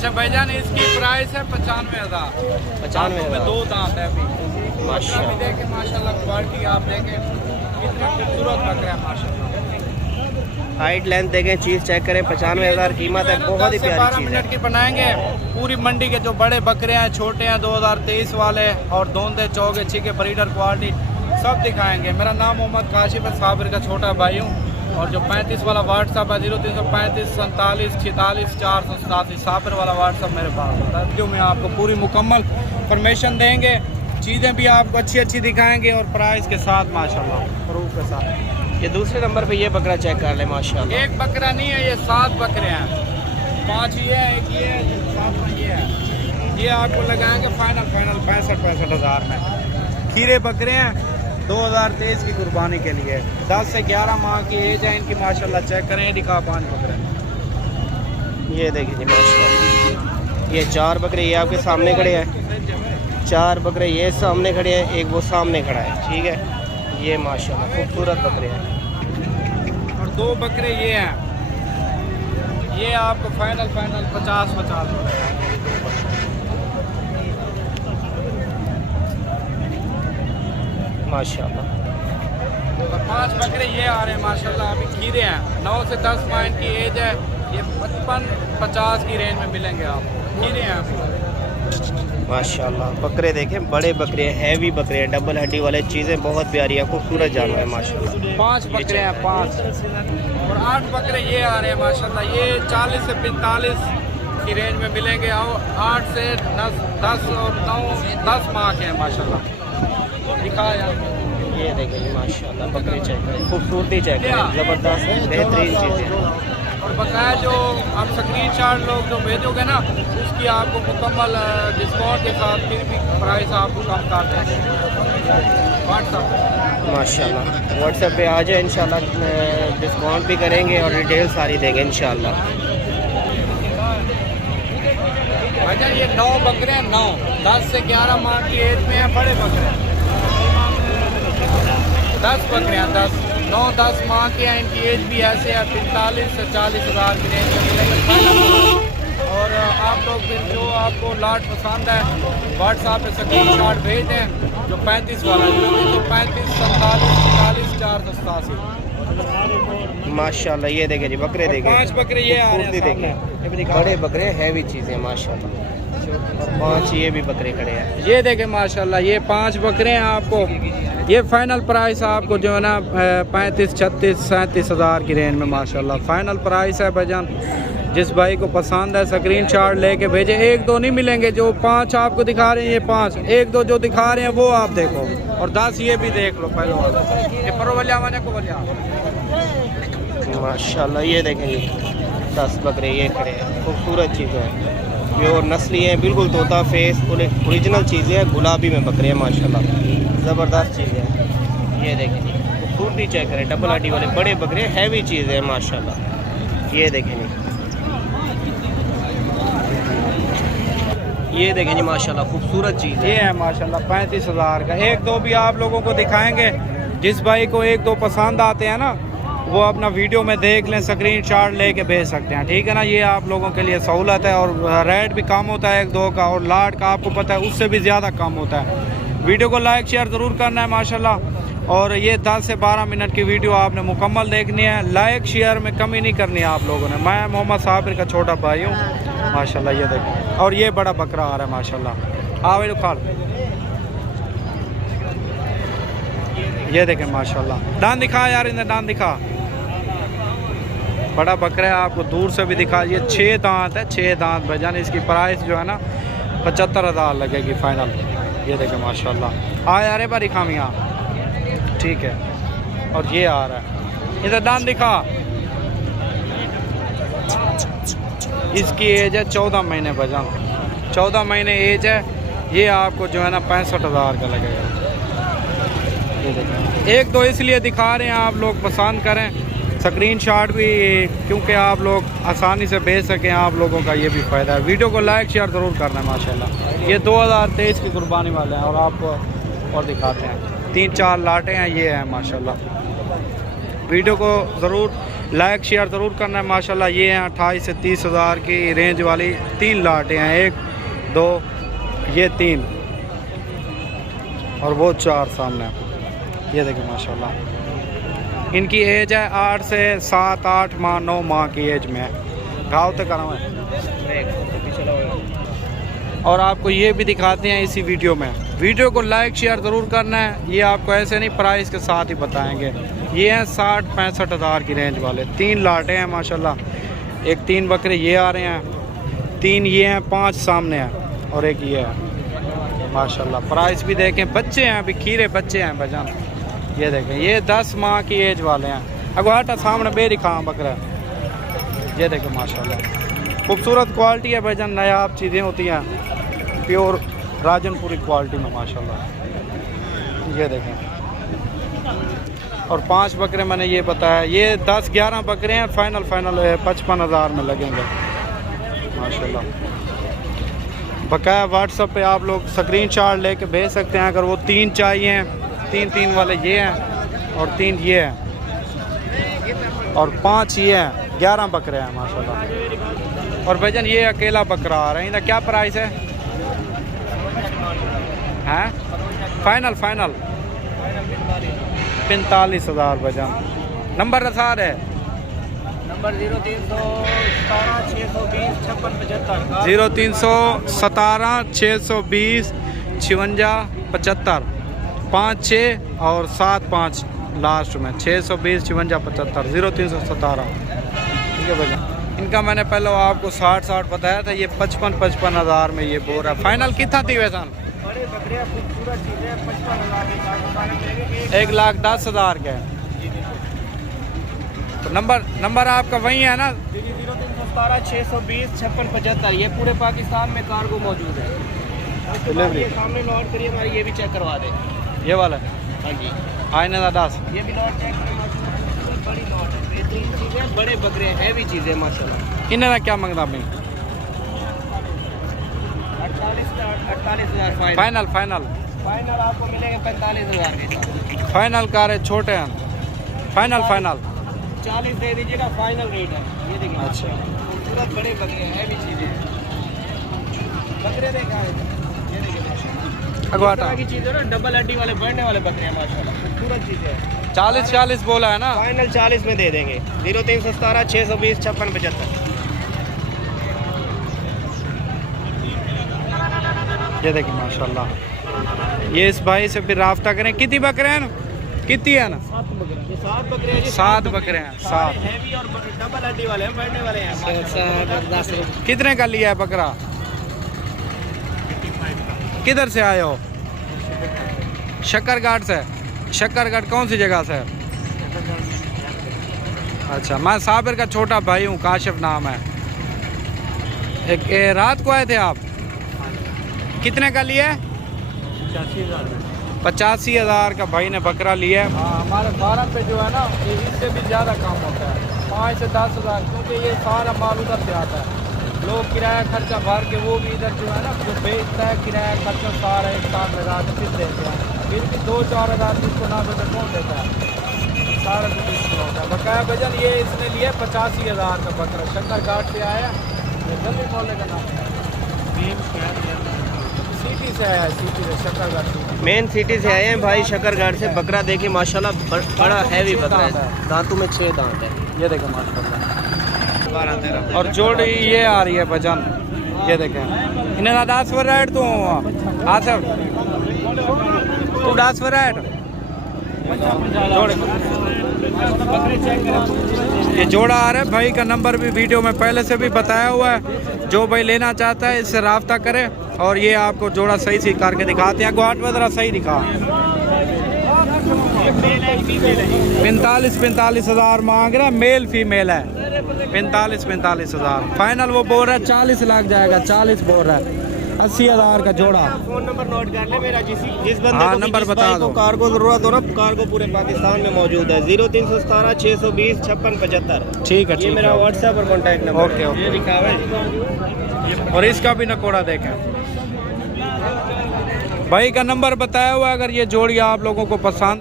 अच्छा भाईजान, इसकी प्राइस है 95,000। 95,000 में 2 दांत है अभी। माशाल्लाह। देखें माशाल्लाह क्वालिटी आप देखें कितनी खूबसूरत लग रहा है माशाल्लाह। हाइट लेंथ देखें, चीज़ चेक करें। 95,000 कीमत है, बहुत ही प्यारी 12 चीज़ है। मिनट की बनाएंगे। पूरी मंडी के जो बड़े बकरे हैं, छोटे हैं 2023 वाले और दोंदे चौगे छीके ब्रीडर क्वालिटी सब दिखाएंगे। मेरा नाम मोहम्मद काशिफ है, साबिर का छोटा भाई हूँ। और जो 35 वाला व्हाट्सअप है 0335 47 46 487 साबिर वाला व्हाट्सअप मेरे पास होता है। वीडियो में आपको पूरी मुकम्मल इंफॉर्मेशन देंगे, चीज़ें भी आपको अच्छी अच्छी दिखाएंगे और प्राइस के साथ माशाल्लाह प्रूफ के साथ। ये दूसरे नंबर पे ये बकरा चेक कर ले माशाल्लाह। एक बकरा नहीं है, ये 7 बकरे हैं। 5 ये है, एक ये है, 7 ये है। ये आपको लगाएंगे फाइनल 65 हज़ार में। खीरे बकरे हैं 2023 की कुर्बानी के लिए। 10 से 11 माह की एज है इनकी माशाल्लाह। चेक करें, दिखा 5 बकरे। ये देखिए जी माशाल्लाह, ये 4 बकरे ये आपके सामने खड़े हैं। 4 बकरे ये सामने खड़े हैं, एक वो सामने खड़ा है। ठीक है, ये माशाल्लाह खूबसूरत बकरे हैं। और 2 बकरे ये हैं, ये आपको फाइनल 50 माशाल्लाह। और 5 बकरे ये आ रहे हैं माशाल्लाह। अभी खीरे हैं, 9 से 10 माह की एज है। ये 55-50 की रेंज में मिलेंगे आपको। खीरे हैं अभी माशाल्लाह। बकरे देखें, बड़े बकरे हैं, हैवी बकरे हैं, डबल हड्डी वाले। चीज़ें बहुत प्यारी है, खूबसूरत जानवर है माशाल्लाह। 5 बकरे हैं, 5 और 8 बकरे ये आ रहे हैं माशाल्लाह। ये 40 से 45 की रेंज में मिलेंगे। और 8 से 10 और 9-10 माह के हैं माशाल्लाह। दिखाया ये देखें माशाल्लाह, बकरे चेक करें, खूबसूरती चेक करें, ज़बरदस्त है, बेहतरीन चीज़ें। और बकाया जो आप स्क्रीनशॉट लोग जो भेजोगे ना, उसकी आपको मुकम्मल डिस्काउंट के साथ फिर भी प्राइस आपको कम कर देंगे व्हाट्सएप माशाल्लाह। व्हाट्सएप पे आ जाए, इंशाल्लाह डिस्काउंट भी करेंगे और डिटेल सारी देंगे इंशाल्लाह। भाईजान ये 9 बकरे हैं, 9 10 से 11 माह की एज में हैं। बड़े बकरे हैं, 10 बकरे हैं, 9-10 माह के हैं। इनकी एज भी ऐसे है 45 से 40 हज़ार की रेंज में मिलेंगे। और आप लोग फिर जो आपको लाट पसंद है व्हाट्सएप पे स्क्रीनशॉट भेज दें। जो 35 वाला 35 47 46 487 माशाल्लाह। ये देखें जी बकरे देखें, 5 बकरे ये आ रहे हैं देखें, बड़े बकरे हैवी चीज़ें माशाल्लाह। और 5 ये भी बकरे खड़े हैं। ये देखें माशाल्लाह, ये 5 बकरे हैं। आपको ये फाइनल प्राइस आपको जो है ना 35 36 37 हज़ार की रेंज में माशाल्लाह फाइनल प्राइस है भाईजान। जिस भाई को पसंद है स्क्रीनशॉट लेके भेजे। 1-2 नहीं मिलेंगे, जो 5 आपको दिखा रहे हैं ये 5, 1-2 जो दिखा रहे हैं वो आप देखो। और 10 ये भी देख लो पहले वाला, ये परो वाले आवाने को वाले माशाल्लाह। ये देखें जी 10 बकरे ये खड़े हैं, खूबसूरत चीज़ें हैं, प्योर नस्ली हैं, बिल्कुल तोता फेस, ओरिजिनल चीज़ें हैं। गुलाबी में बकरे हैं माशाल्लाह, ज़बरदस्त चीज़ें हैं। ये देखें जी खूबसूरती चेक करें, डबल हड्डी वाले बड़े बकरे, हैवी चीज़ें हैं माशाल्लाह। ये देखें जी, ये देखें जी माशाल्लाह खूबसूरत चीज़ ये है माशाल्लाह 35 हज़ार का। 1-2 भी आप लोगों को दिखाएंगे। जिस भाई को 1-2 पसंद आते हैं ना, वो अपना वीडियो में देख लें, स्क्रीनशॉट लेके भेज सकते हैं। ठीक है ना, ये आप लोगों के लिए सहूलत है। और रेट भी कम होता है 1-2 का, और लाट का आपको पता है उससे भी ज़्यादा कम होता है। वीडियो को लाइक शेयर ज़रूर करना है माशाल्लाह। और ये 10 से 12 मिनट की वीडियो आपने मुकम्मल देखनी है। लाइक शेयर में कमी नहीं करनी है आप लोगों ने। मैं मोहम्मद साबिर का छोटा भाई हूँ माशाल्लाह। ये देखो, और ये बड़ा बकरा आ रहा है माशाल्लाह। आओ ये खाल, ये देखें माशाल्लाह। दान दिखा यार, इन्हें दान दिखा। बड़ा बकरा है, आपको दूर से भी दिखा। ये 6 दांत है, 6 दांत भजन। इसकी प्राइस जो है ना 75 हज़ार लगेगी फाइनल। ये देखें माशाल्लाह। आ यार बारी खामियाँ, ठीक है। और ये आ रहा है, इधर दान दिखा। इसकी एज है 14 महीने भजन, 14 महीने एज है। ये आपको जो है ना 65 हज़ार का लगेगा। ये देखें, 1-2 इसलिए दिखा रहे हैं आप लोग पसंद करें, स्क्रीनशॉट भी, क्योंकि आप लोग आसानी से भेज सकें। आप लोगों का ये भी फ़ायदा है। वीडियो को लाइक शेयर ज़रूर करना है माशाल्लाह। ये 2023 की कुर्बानी वाले हैं। और आपको और दिखाते हैं, 3-4 लाटें हैं, ये हैं माशाल्लाह। वीडियो को ज़रूर लाइक शेयर ज़रूर करना है। माशाल्लाह ये हैं 28 से 30 हज़ार की रेंज वाली 3 लाटें हैं, 1 2 ये 3 और वो 4 सामने। ये देखिए माशाल्लाह इनकी एज है 8 से 7 8 माह 9 माह की एज में है। घाव तक करा है। और आपको ये भी दिखाते हैं इसी वीडियो को लाइक शेयर ज़रूर करना है। ये आपको ऐसे नहीं प्राइस के साथ ही बताएंगे। ये हैं 60-65 हज़ार की रेंज वाले 3 लाटें हैं माशाल्लाह। एक 3 बकरे ये आ रहे हैं, 3 ये हैं, 5 सामने हैं और एक ये है माशाल्लाह। प्राइस भी देखें, बच्चे हैं अभी, खीरे बच्चे हैं भाईजान। ये देखें ये 10 माह की एज वाले हैं। अगवाटा सामने बेरिखा बकरा, ये देखें माशाल्लाह खूबसूरत क्वालिटी है भाईजान। नायाब चीज़ें होती हैं, प्योर राजनपुरी क्वालिटी में माशाल्लाह। ये देखें और 5 बकरे मैंने ये बताया, ये 10-11 बकरे हैं। फाइनल 55 हज़ार में लगेंगे माशाल्लाह। बकाया व्हाट्सएप पे आप लोग स्क्रीनशॉट लेके भेज सकते हैं। अगर वो 3 चाहिए हैं, 3 वाले ये हैं और 3 ये हैं और 5 ये हैं, 11 बकरे हैं माशाल्लाह। और भाईजान ये अकेला बकरा आ रहा है, इनका क्या प्राइस है? हैं फाइनल 45 हज़ार भाईजान। नंबर रसार है नंबर 0317 620 56 75 5 6 और 7 5 लास्ट में 620 56 75 0317। ठीक है भाईजान। इनका मैंने पहले आपको 60 बताया था। ये 55 हज़ार में ये बोर है। फाइनल कितना थी वैसा? बड़े बकरे खूबसूरत चीज़ें 55 1 लाख 10 हज़ार के। तो नंबर आपका वही है ना? 0317 620 56 75। ये पूरे पाकिस्तान में कार्गो मौजूद है। डिलीवरी सामने नोट करिए हमारी, ये भी चेक करवा दें। ये वाला हाँ जी, आईने का 10 ये भी नोट चेक करें माशाल्लाह। बड़ी नोट है, बेहतरीन चीज़ें, बड़े बकरे हैं, हैवी चीज़ें माशाल्लाह। इन्हें क्या मांगता मैं? 48,000 फाइनल आपको मिलेगा 45,000 के। फाइनल कार है, छोटे हैं। फाइनल 40 दे दीजिएगा, फाइनल रेट है। ये देखिए अच्छा। खूबसूरत बड़े बकरे हैं, हैवी चीज़ें हैं। बकरे देखा है, ये देखिए अगवाटा की चीज़ है ना, डबल हड्डी वाले बढ़ने वाले बकरे हैं माशाल्लाह। खूबसूरत चीज़ें हैं। 40 बोला है ना? फाइनल 40 में दे देंगे। 0317 620 56 75। ये देखिए माशाल्लाह। ये इस भाई से फिर राब्ता करें। कितनी बकरे हैं? कितनी है ना? 7 बकरे हैं। 7 बकरे हैं, 7 हैवी और डबल हड्डी वाले हैं, बढ़ने वाले हैं। कितने का लिया है बकरा? किधर से आए हो? शक्करगढ़ से। शक्करगढ़ कौन सी जगह से? अच्छा, मैं साबिर का छोटा भाई हूँ, काशिफ नाम है। रात को आए थे आप? कितने का लिया? 85 हज़ार का भाई ने बकरा लिया है। हमारे फार्म पे जो है ना, इससे भी ज़्यादा काम होता है, 5 से 10 हज़ार, क्योंकि ये सारा माल उधर से आता है। लोग किराया खर्चा भर के वो भी इधर जो है ना, जो बेचता है किराया खर्चा सारा एक साथ लगा के फिर देते हैं। फिर भी 2-4 हज़ार जिसको ना तो कौन देता है? सारा कुछ इसमें होता है। बकाया वजन ये इसने लिया 85 हज़ार का बकरा। शक्करगढ़ से आया, ये जल्दी मोहल्ले का नाम है। सिटी से आया है, सिटी से, शक्करगढ़ मेन सिटी से आए हैं भाई, शक्करगढ़ से। बकरा देखिए माशाल्लाह, बड़ा हैवी बकरा है। दांतों में 6 दांत है। ये देखें माशाल्लाह। और जोड़ी ये आ रही है बजन, ये देखें। इन्हें 10 वराइट तो आसफ तू 10 वराइट जोड़े। ये जोड़ा आ रहा है भाई का नंबर भी वीडियो में पहले से भी बताया हुआ है। जो भाई लेना चाहता है इससे राब्ता करे। और ये आपको जोड़ा सही करके दिखाते हैं। गुआट में ज़रा सही दिखा। 45 हज़ार मांग रहा है, मेल फीमेल है। 45 हज़ार फाइनल वो बोल रहा है। 40 लाख जाएगा, 40 बोल रहा है। 80 हज़ार का जोड़ा। फोन नंबर नोट कर ले मेरा, जिस बंदे हाँ, को नंबर बता दो। कार्गो जरूरत हो ना, कार्गो पूरे पाकिस्तान में मौजूद है। 0317 620 56 75। ठीक है, ये मेरा व्हाट्सएप और कॉन्टैक्ट नंबर। ओके। ये लिखा है। और इसका भी नकोड़ा देखें। भाई का नंबर बताया हुआ। अगर ये जोड़ी आप लोगों को पसंद